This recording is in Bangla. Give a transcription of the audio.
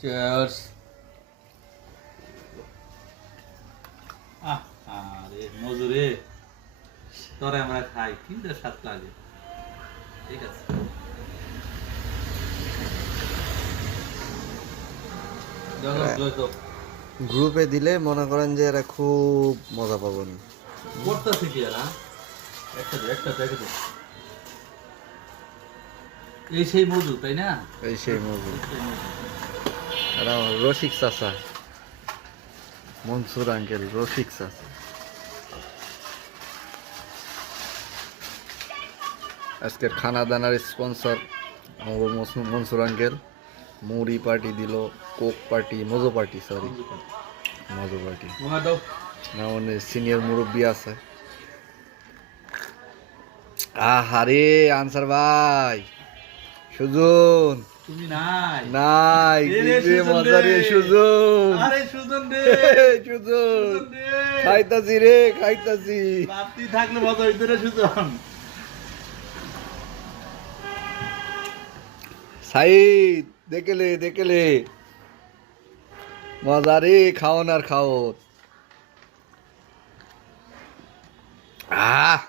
চিয়ার্স। আরে মজুরে তোরে আমরা খাই কি স্বাদ লাগে। ঠিক আছে গ্রুপে দিলে মনে করেন যে এরা খুব মজা পাবেন। করতেছে কি এরা? একটা দেখে তো এই সেই মজু তাই না? এই সেই মজু। এরা আমার রসিক চাচা, মনসুর আঙ্কেল, রসিক চাচা। আজকের খানা দানার স্পন্সর আমার মনসুর আঙ্কেল। মুড়ি পার্টি দিল, Coke party, মজো party, sorry মজো party. আমাদের সিনিয়র মুরব্বী আছে। আহারে আনসার ভাই, সুজন তুমি নাই নাই মজা রে সুজন। আরে সুজন রে সুজন খাইতাছি রে, খাইতাছি। বাপতি থাকলে মজা হইতো রে সুজন। সাইদ দেখলে দেখলে মজা রে, খাওন আর খাওন। আহ